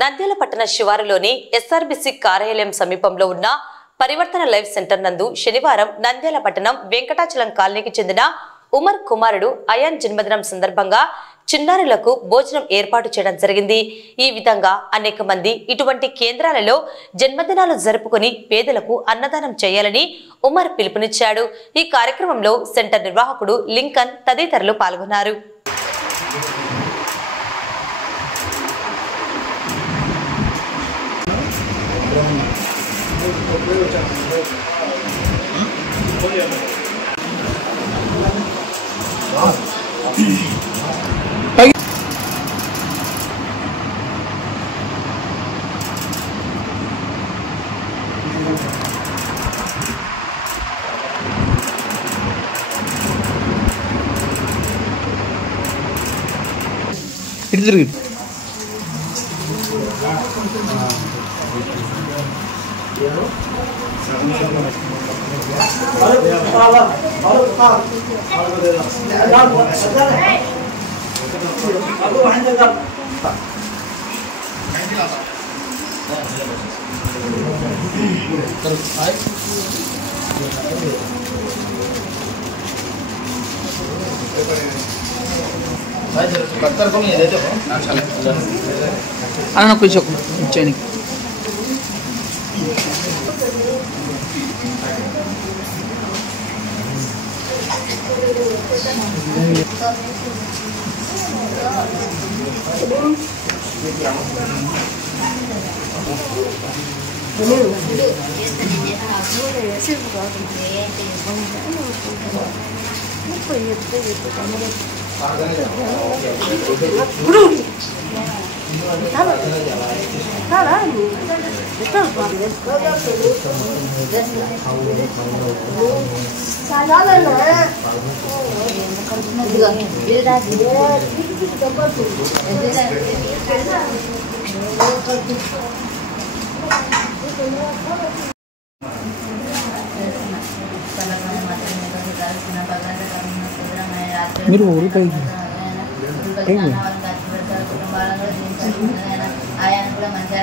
నంద్యాల పట్టణ శివారులోని ఎస్ఆర్బీసీ కార్యాలయం సమీపంలో ఉన్న పరివర్తన లైఫ్ సెంటర్ నందు శనివారం నంద్యాల పట్టణం వెంకటాచలం కాలనీకి చెందిన ఉమర్ కుమారుడు అయాన్ జన్మదినం సందర్భంగా చిన్నారులకు భోజనం ఏర్పాటు చేయడం జరిగింది। ఈ విధంగా అనేక మంది ఇటువంటి కేంద్రాలలో జన్మదినాలు జరుపుకొని పేదలకు అన్నదానం చేయాలని ఉమర్ పిలుపునిచ్చాడు। ఈ కార్యక్రమంలో సెంటర్ నిర్వాహకుడు లింకన్ తదితరులు పాల్గొన్నారు। అన్న కొంచెం కూర్చోండి। మీరు ఊరిపై ఆయన కూడా మంచి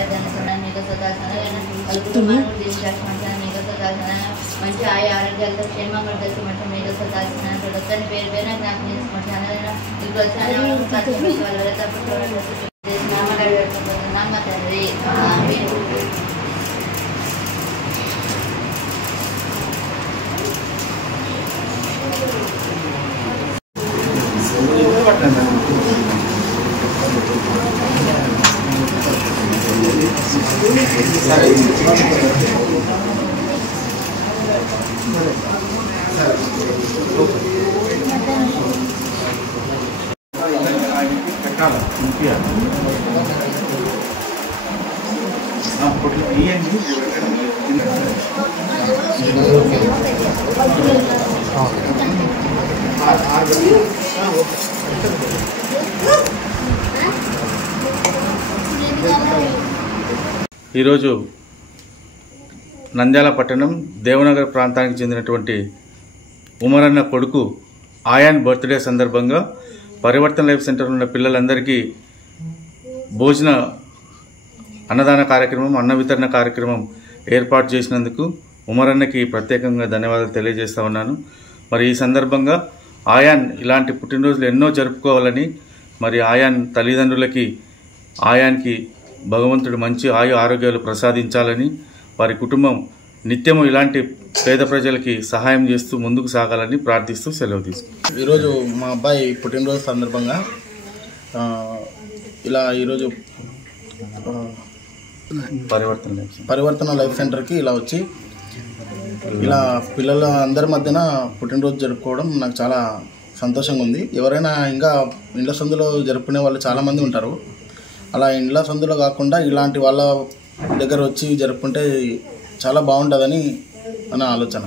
మంచి ఆరోగ్యాలతో క్షేమంగా వచ్చి మంచి మీకు సదాల్సిన ప్రొడక్షన్ పేరు పేరు నాకు తీసుకుంటాను ఇప్పుడు నామ తండ్రి ఈరోజు నంద్యాల పట్టణం దేవనగర్ ప్రాంతానికి చెందినటువంటి ఉమరన్న కొడుకు ఆయాన్ బర్త్డే సందర్భంగా పరివర్తన లైఫ్ సెంటర్ ఉన్న పిల్లలందరికీ భోజన అన్నదాన కార్యక్రమం అన్న వితరణ కార్యక్రమం ఏర్పాటు చేసినందుకు ఉమరన్నకి ప్రత్యేకంగా ధన్యవాదాలు తెలియజేస్తా ఉన్నాను। మరి ఈ సందర్భంగా ఆయాన్ ఇలాంటి పుట్టినరోజులు ఎన్నో జరుపుకోవాలని, మరి ఆయాన్ తల్లిదండ్రులకి ఆయాన్కి భగవంతుడు మంచి ఆరోగ్యాలు ప్రసాదించాలని, వారి కుటుంబం నిత్యము ఇలాంటి పేద ప్రజలకి సహాయం చేస్తూ ముందుకు సాగాలని ప్రార్థిస్తూ సెలవు తీసుకుంటాం। ఈరోజు మా అబ్బాయి పుట్టినరోజు సందర్భంగా ఇలా ఈరోజు పరివర్తన లైఫ్ సెంటర్కి ఇలా వచ్చి ఇలా పిల్లల అందరి మధ్యన పుట్టినరోజు జరుపుకోవడం నాకు చాలా సంతోషంగా ఉంది। ఎవరైనా ఇంకా ఇండ్ల సందులో జరుపుకునే వాళ్ళు చాలామంది ఉంటారు, అలా ఇండ్ల సందులో కాకుండా ఇలాంటి వాళ్ళ దగ్గర వచ్చి జరుపుకుంటే చాలా బాగుంటుందని నా ఆలోచన।